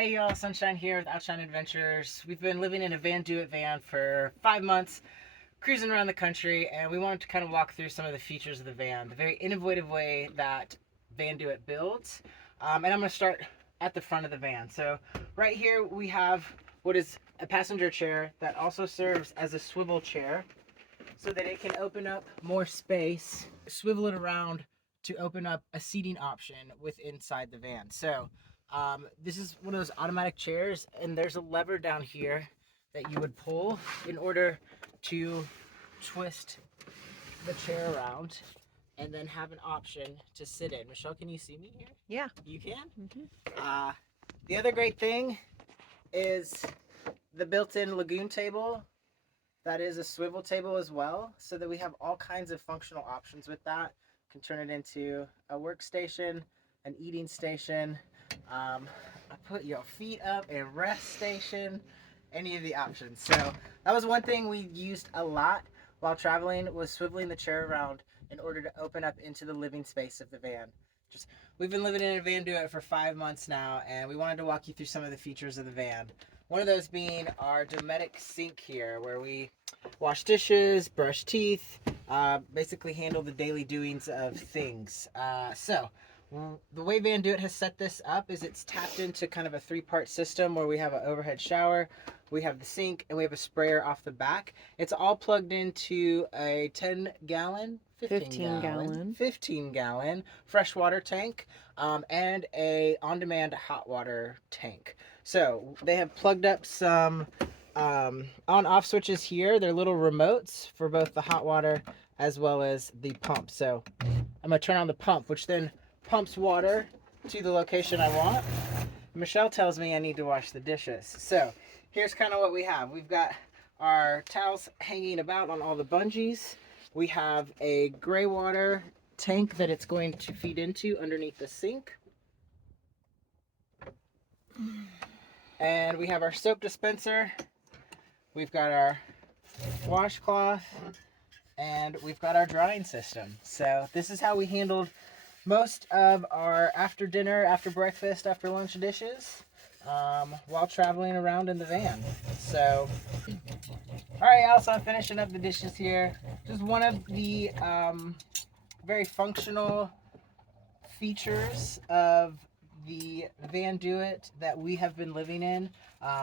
Hey y'all, Sunshine here with Outshine Adventures. We've been living in a Vandoit van for 5 months, cruising around the country, and we wanted to kind of walk through some of the features of the van, the very innovative way that Vandoit builds. And I'm going to start at the front of the van. So right here we have what is a passenger chair that also serves as a swivel chair so that it can open up more space, swivel it around to open up a seating option with inside the van. So this is one of those automatic chairs, and there's a lever down here that you would pull in order to twist the chair around and then have an option to sit in. Michelle, can you see me here? Yeah. You can? Mm-hmm. The other great thing is the built-in lagoon table. That is a swivel table as well, so that we have all kinds of functional options with that. Can turn it into a workstation, an eating station, put your feet up, a rest station, any of the options. So that was one thing we used a lot while traveling, was swiveling the chair around in order to open up into the living space of the van. We've been living in a Vandoit for 5 months now, and we wanted to walk you through some of the features of the van. One of those being our Dometic sink here, where we wash dishes, brush teeth, basically handle the daily doings of things. The way Vandoit has set this up is it's tapped into kind of a three-part system where we have an overhead shower, we have the sink, and we have a sprayer off the back. It's all plugged into a 10-gallon, 15-gallon freshwater tank, and a on-demand hot water tank. So they have plugged up some on-off switches here. They're little remotes for both the hot water as well as the pump. So I'm gonna turn on the pump, which then pumps water to the location I want. Michelle tells me I need to wash the dishes. So here's kind of what we have. We've got our towels hanging about on all the bungees. We have a gray water tank that it's going to feed into underneath the sink. And we have our soap dispenser. We've got our washcloth, and we've got our drying system. So this is how we handled most of our after dinner, after breakfast, after lunch dishes while traveling around in the van. So, all right, y'all, so I'm finishing up the dishes here. Just one of the very functional features of the Vandoit that we have been living in,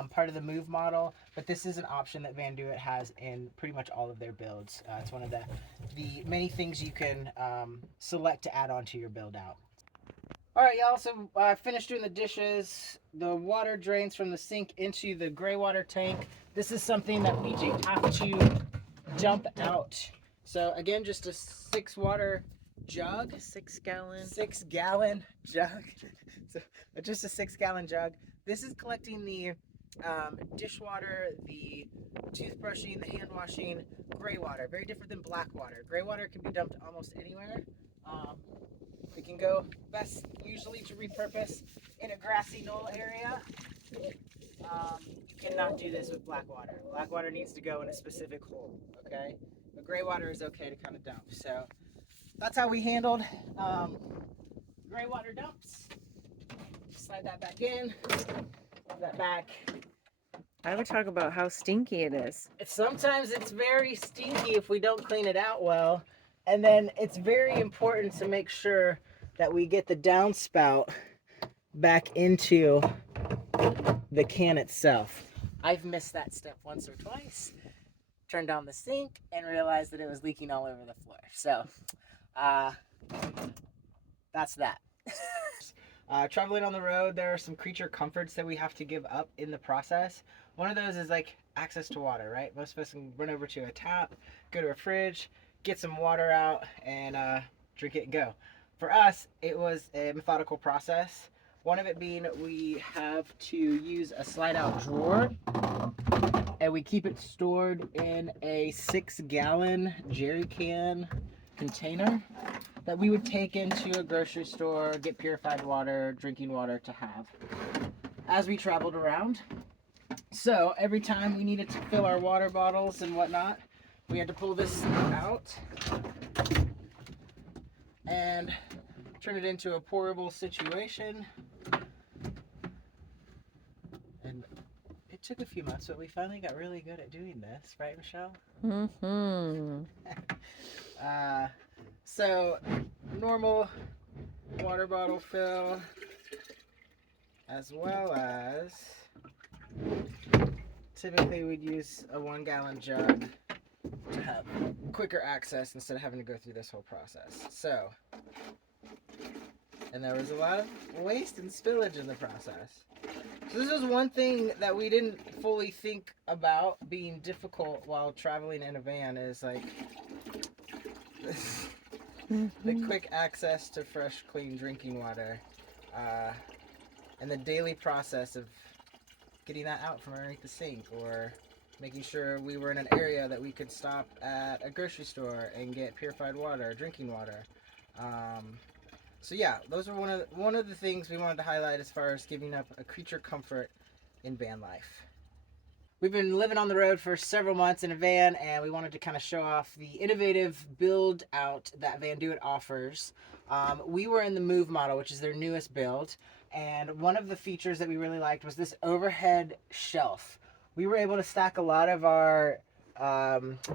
part of the MOOV model, but this is an option that Vandoit has in pretty much all of their builds. It's one of the many things you can select to add on to your build out. All right, y'all, so I finished doing the dishes. The water drains from the sink into the gray water tank. This is something that we do have to dump out. So again, just a 6-water jug. 6-gallon. 6-gallon jug. So just a 6-gallon jug. This is collecting the dishwater, the toothbrushing, the hand washing, gray water. Very different than black water. Gray water can be dumped almost anywhere. It can go best usually to repurpose in a grassy knoll area. You cannot do this with black water. Black water needs to go in a specific hole, okay? But gray water is okay to kind of dump. So that's how we handled gray water dumps. Slide that back in, put that back. I would talk about how stinky it is. Sometimes it's very stinky if we don't clean it out well. And then it's very important to make sure that we get the downspout back into the can itself. I've missed that step once or twice. Turned on the sink and realized that it was leaking all over the floor. So that's that. Traveling on the road, there are some creature comforts that we have to give up in the process. One of those is like access to water, right? Most of us can run over to a tap, go to a fridge, get some water out, and drink it and go. For us, it was a methodical process. One of it being we have to use a slide-out drawer, and we keep it stored in a 6-gallon jerry can container that we would take into a grocery store, get purified water, drinking water to have as we traveled around. So every time we needed to fill our water bottles and whatnot, we had to pull this out and turn it into a pourable situation. and it took a few months, but we finally got really good at doing this, right, Michelle? Mm-hmm. So normal water bottle fill, as well as typically we'd use a 1-gallon jug to have quicker access instead of having to go through this whole process. So, and there was a lot of waste and spillage in the process. So this is one thing that we didn't fully think about being difficult while traveling in a van is like the quick access to fresh, clean drinking water, and the daily process of getting that out from underneath the sink, or making sure we were in an area that we could stop at a grocery store and get purified water, drinking water. So yeah, those are one of the things we wanted to highlight as far as giving up a creature comfort in van life. We've been living on the road for several months in a van, and we wanted to kind of show off the innovative build out that Vandoit offers. We were in the MOOV model, which is their newest build, and one of the features that we really liked was this overhead shelf. We were able to stack a lot of our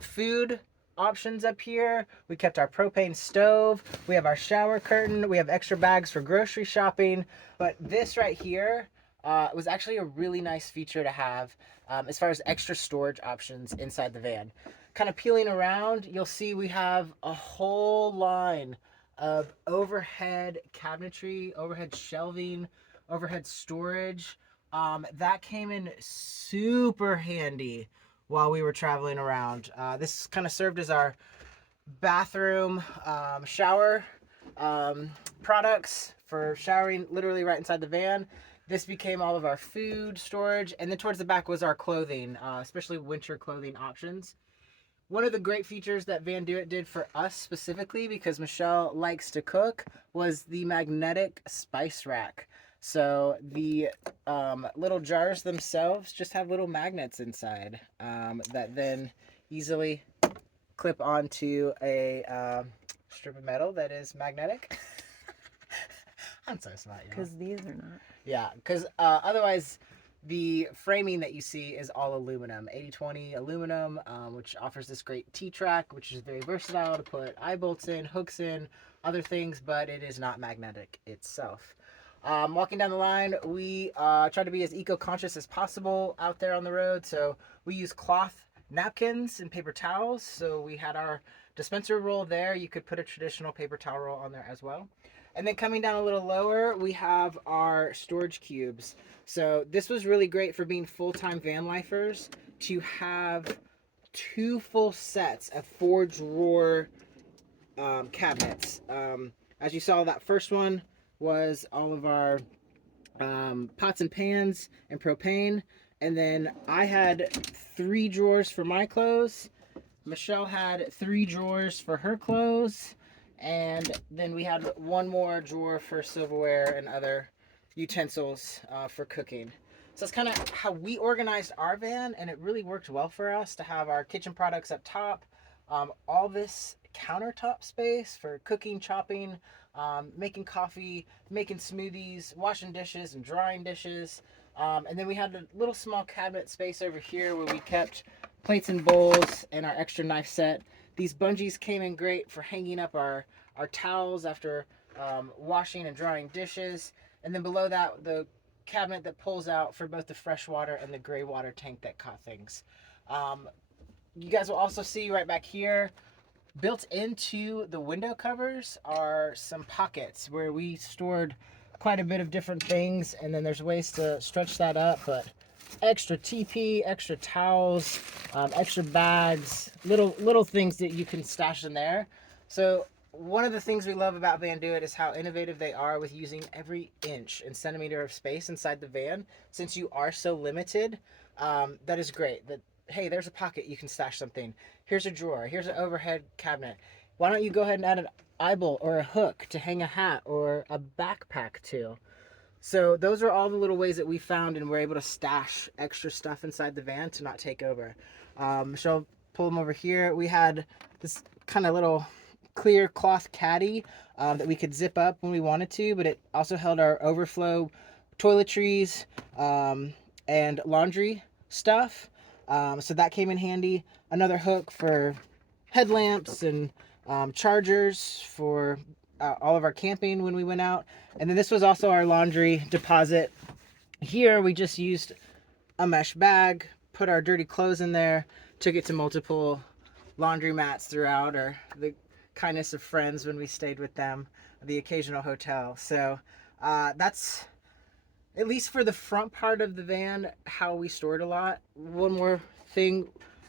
food options up here. We kept our propane stove. We have our shower curtain. We have extra bags for grocery shopping. But this right here was actually a really nice feature to have as far as extra storage options inside the van. Kind of peeling around, you'll see we have a whole line of overhead cabinetry, overhead shelving, overhead storage. That came in super handy while we were traveling around. This kind of served as our bathroom shower products for showering literally right inside the van. This became all of our food storage, and then towards the back was our clothing, especially winter clothing options. One of the great features that Vandoit did for us specifically, because Michelle likes to cook, was the magnetic spice rack. So the little jars themselves just have little magnets inside that then easily clip onto a strip of metal that is magnetic. I'm so smart, you know. Because these are not. Yeah, because otherwise the framing that you see is all aluminum, 80/20 aluminum, which offers this great T-track, which is very versatile to put eye bolts in, hooks in, other things, but it is not magnetic itself. Walking down the line, we try to be as eco-conscious as possible out there on the road, so we use cloth napkins and paper towels. So we had our dispenser roll there. You could put a traditional paper towel roll on there as well. And then coming down a little lower, we have our storage cubes. So this was really great for being full-time van lifers to have 2 full sets of 4-drawer cabinets. As you saw, that first one was all of our pots and pans and propane. And then I had 3 drawers for my clothes. Michelle had 3 drawers for her clothes. And then we had 1 more drawer for silverware and other utensils for cooking. So that's kind of how we organized our van, and it really worked well for us to have our kitchen products up top, all this countertop space for cooking, chopping, making coffee, making smoothies, washing dishes and drying dishes. And then we had a little small cabinet space over here where we kept plates and bowls and our extra knife set. These bungees came in great for hanging up our towels after washing and drying dishes. And then below that, the cabinet that pulls out for both the fresh water and the gray water tank that caught things. You guys will also see right back here, built into the window covers are some pockets where we stored quite a bit of different things, and then there's ways to stretch that up, but extra TP, extra towels, extra bags, little things that you can stash in there. So one of the things we love about Vandoit is how innovative they are with using every inch and centimeter of space inside the van. Since you are so limited, that is great. That, hey, there's a pocket, you can stash something. Here's a drawer, here's an overhead cabinet. Why don't you go ahead and add an eye bolt or a hook to hang a hat or a backpack to? So those are all the little ways that we found, and we're able to stash extra stuff inside the van to not take over. Michelle, pull them over here. We had this kind of little clear cloth caddy that we could zip up when we wanted to, but it also held our overflow toiletries, and laundry stuff. So that came in handy. Another hook for headlamps and chargers for all of our camping when we went out. And then this was also our laundry deposit. Here we just used a mesh bag, put our dirty clothes in there, took it to multiple laundry mats throughout, or the kindness of friends when we stayed with them, the occasional hotel. So that's, at least for the front part of the van, how we stored a lot. One more thing,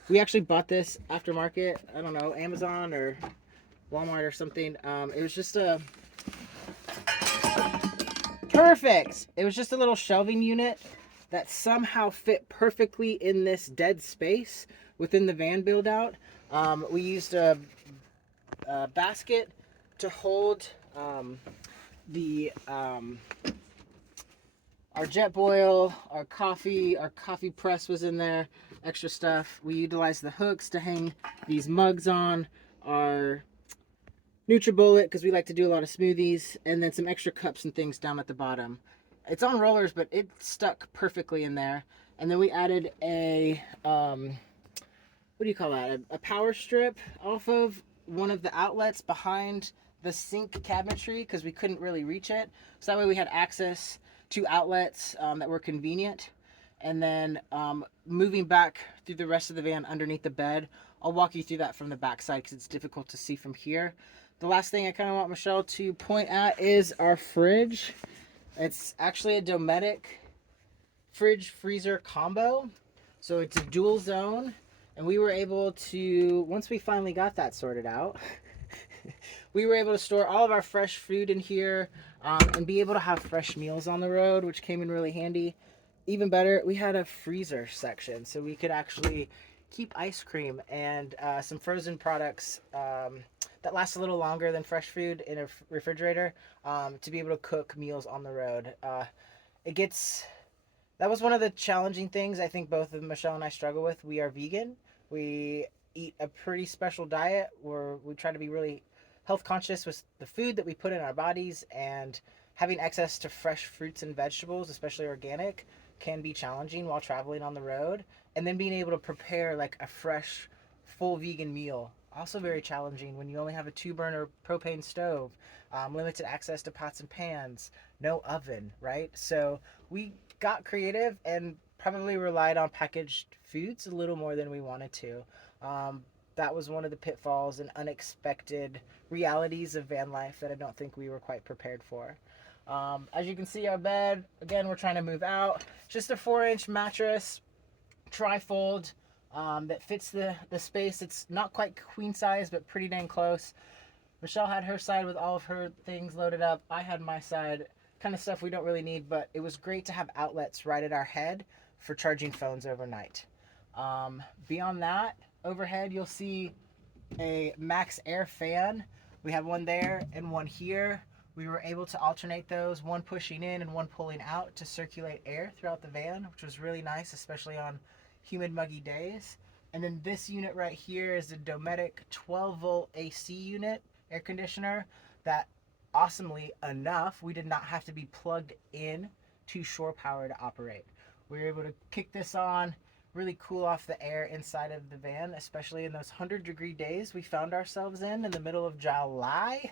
we actually bought this aftermarket, I don't know, Amazon or Walmart or something. It was just a perfect. It was just a little shelving unit that somehow fit perfectly in this dead space within the van build out. We used a basket to hold the our jet boil, our coffee press was in there, extra stuff. We utilized the hooks to hang these mugs on, our NutriBullet, because we like to do a lot of smoothies, and then some extra cups and things down at the bottom. It's on rollers, but it stuck perfectly in there. And then we added a, what do you call that? A power strip off of one of the outlets behind the sink cabinetry, because we couldn't really reach it. So that way we had access to outlets that were convenient. And then moving back through the rest of the van underneath the bed, I'll walk you through that from the back side because it's difficult to see from here. The last thing I kind of want Michelle to point at is our fridge. It's actually a Dometic fridge freezer combo. So it's a dual zone. And we were able to, once we finally got that sorted out, we were able to store all of our fresh food in here and be able to have fresh meals on the road, which came in really handy. Even better, we had a freezer section, so we could actually keep ice cream and some frozen products that last a little longer than fresh food in a refrigerator to be able to cook meals on the road. That was one of the challenging things I think both of Michelle and I struggle with. We are vegan. We eat a pretty special diet where we try to be really health conscious with the food that we put in our bodies, and having access to fresh fruits and vegetables, especially organic, can be challenging while traveling on the road. And then being able to prepare like a fresh, full vegan meal, also very challenging when you only have a 2-burner propane stove, limited access to pots and pans, no oven, right? So we got creative and probably relied on packaged foods a little more than we wanted to. That was one of the pitfalls and unexpected realities of van life that I don't think we were quite prepared for. As you can see, our bed, again, we're trying to move out. Just a 4-inch mattress, tri-fold, that fits the space. It's not quite queen size, but pretty dang close. Michelle had her side with all of her things loaded up. I had my side, kind of stuff we don't really need, but it was great to have outlets right at our head for charging phones overnight. Beyond that, overhead, you'll see a max air fan. We have one there and one here. We were able to alternate those, one pushing in and one pulling out to circulate air throughout the van, which was really nice, especially on humid, muggy days. And then this unit right here is a Dometic 12-volt AC unit air conditioner that, awesomely enough, we did not have to be plugged in to shore power to operate. We were able to kick this on, really cool off the air inside of the van, especially in those 100-degree days we found ourselves in the middle of July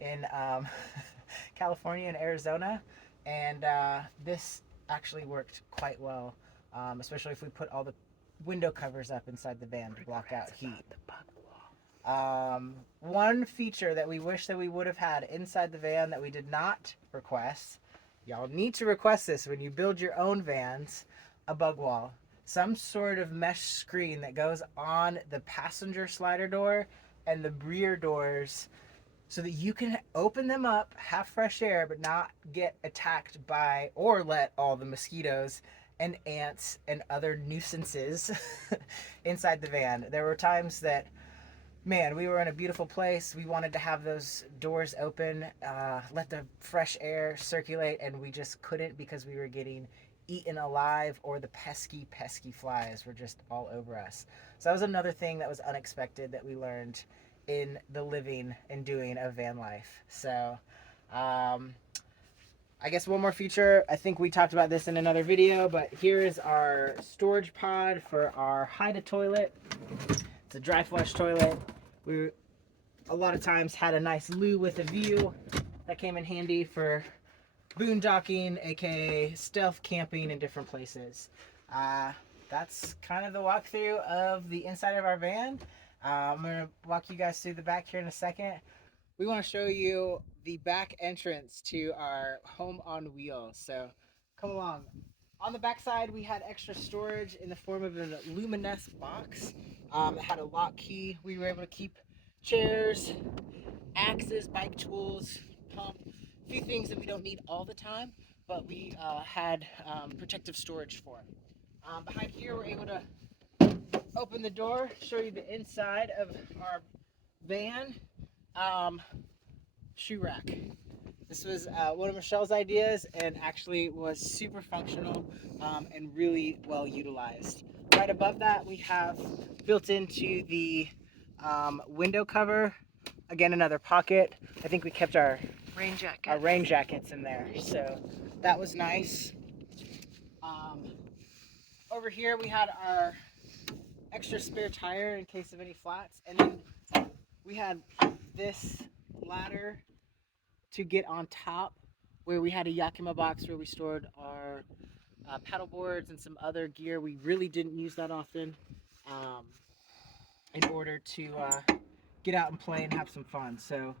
in California and Arizona. And this actually worked quite well, especially if we put all the window covers up inside the van to block out heat. One feature that we wish that we would have had inside the van that we did not request, y'all need to request this when you build your own vans, a bug wall. Some sort of mesh screen that goes on the passenger slider door and the rear doors so that you can open them up, have fresh air, but not get attacked by or let all the mosquitoes and ants and other nuisances inside the van. There were times that, man, we were in a beautiful place. We wanted to have those doors open, let the fresh air circulate, and we just couldn't because we were getting eaten alive, or the pesky flies were just all over us. So that was another thing that was unexpected that we learned in the living and doing of van life. So I guess one more feature, I think we talked about this in another video, but here is our storage pod for our Haida toilet. It's a dry flush toilet. We a lot of times had a nice loo with a view that came in handy for boondocking, aka stealth camping in different places. That's kind of the walkthrough of the inside of our van. I'm going to walk you guys through the back here in a second. We want to show you the back entrance to our home on wheels. So come along. On the back side, we had extra storage in the form of an luminous box. It had a lock key. We were able to keep chairs, axes, bike tools, pump, a few things that we don't need all the time, but we had protective storage for. Behind here, we're able to open the door, show you the inside of our van. Shoe rack. This was one of Michelle's ideas and actually was super functional and really well utilized. Right above that, we have built into the window cover, again, another pocket. I think we kept our rain jackets in there, so that was nice. Over here, we had our extra spare tire in case of any flats, and then we had this ladder to get on top, where we had a Yakima box where we stored our paddle boards and some other gear. We really didn't use that often in order to get out and play and have some fun. So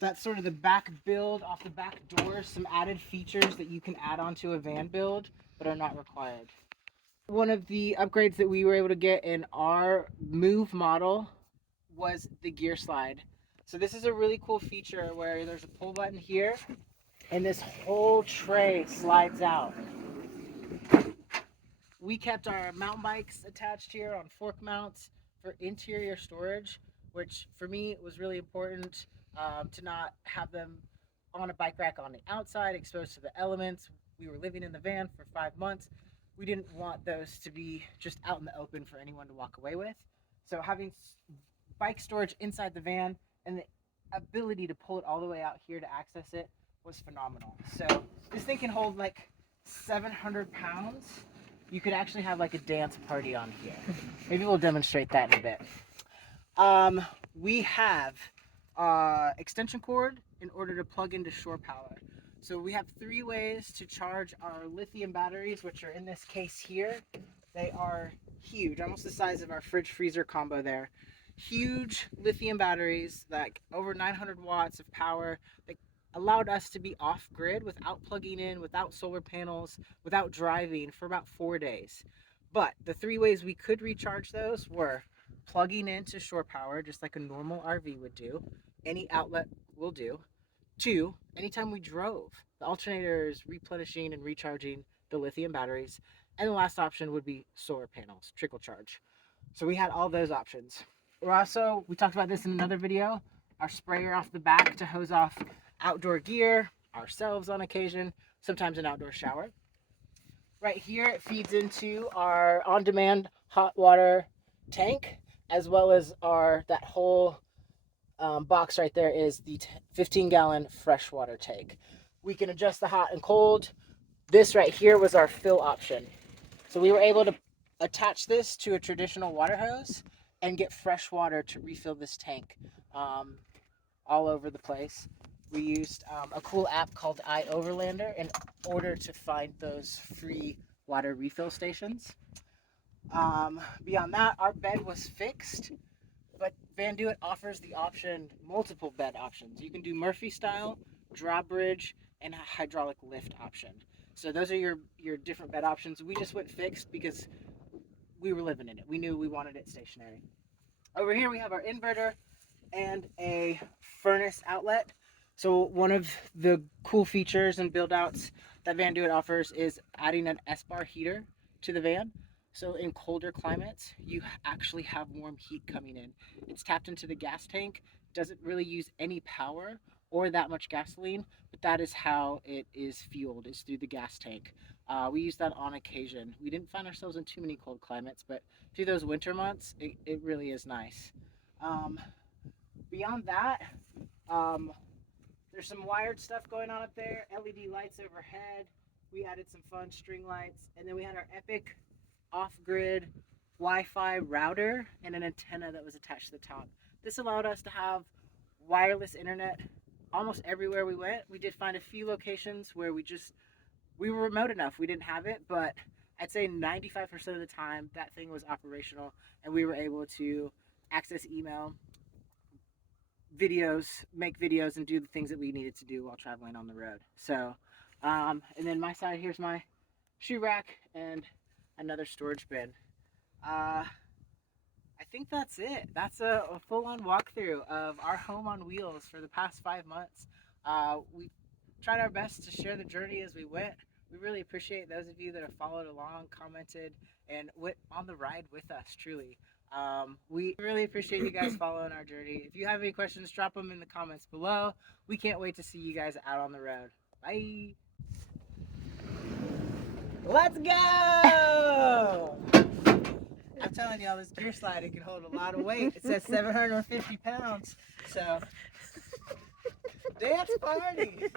that's sort of the back build off the back door. Some added features that you can add onto a van build but are not required. One of the upgrades that we were able to get in our MOOV model was the gear slide. So this is a really cool feature where there's a pull button here and this whole tray slides out. We kept our mountain bikes attached here on fork mounts for interior storage, which for me was really important to not have them on a bike rack on the outside exposed to the elements. We were living in the van for 5 months. We didn't want those to be just out in the open for anyone to walk away with. So having bike storage inside the van and the ability to pull it all the way out here to access it was phenomenal. So this thing can hold like 700 pounds. You could actually have like a dance party on here. Maybe we'll demonstrate that in a bit. We have extension cord in order to plug into shore power. So we have 3 ways to charge our lithium batteries, which are in this case here. They are huge, almost the size of our fridge freezer combo there. Huge lithium batteries, like over 900 watts of power, that allowed us to be off grid without plugging in, without solar panels, without driving for about 4 days. But the 3 ways we could recharge those were plugging into shore power, just like a normal RV would do. Any outlet will do. 2, anytime we drove, the alternator is replenishing and recharging the lithium batteries. And the last option would be solar panels, trickle charge. So we had all those options. We talked about this in another video, our sprayer off the back to hose off outdoor gear, ourselves on occasion, sometimes an outdoor shower. Right here, it feeds into our on-demand hot water tank, as well as that whole box right there is the 15-gallon freshwater tank. We can adjust the hot and cold. This right here was our fill option. So we were able to attach this to a traditional water hose and get fresh water to refill this tank all over the place. We used a cool app called iOverlander in order to find those free water refill stations. Beyond that, our bed was fixed, but Vandoit offers the option, multiple bed options. You can do Murphy style, drawbridge, and a hydraulic lift option. So those are your different bed options. We just went fixed because we were living in it. We knew we wanted it stationary. Over here we have our inverter and a furnace outlet. So one of the cool features and build outs that Vandoit offers is adding an S-bar heater to the van. So in colder climates, you actually have warm heat coming in. It's tapped into the gas tank, doesn't really use any power or that much gasoline, but that is how it is fueled, is through the gas tank. We use that on occasion. We didn't find ourselves in too many cold climates, but through those winter months, it really is nice. Beyond that, There's some wired stuff going on up there. LED lights overhead. We added some fun string lights. And then we had our epic off-grid Wi-Fi router and an antenna that was attached to the top. This allowed us to have wireless internet almost everywhere we went. We did find a few locations where we were remote enough. We didn't have it, but I'd say 95% of the time that thing was operational and we were able to access email, videos, make videos, and do the things that we needed to do while traveling on the road. So, and then my side, here's my shoe rack and another storage bin. I think that's it. That's a full-on walkthrough of our home on wheels for the past 5 months. We tried our best to share the journey as we went. We really appreciate those of you that have followed along, commented, and went on the ride with us, truly. We really appreciate you guys following our journey. If you have any questions, drop them in the comments below. We can't wait to see you guys out on the road. Bye! Let's go! I'm telling y'all, this gear slide, it can hold a lot of weight. It says 750 pounds. So, dance party!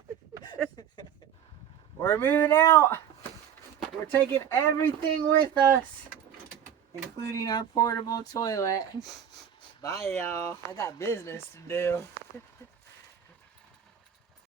We're moving out. We're taking everything with us, including our portable toilet. Bye, y'all. I got business to do.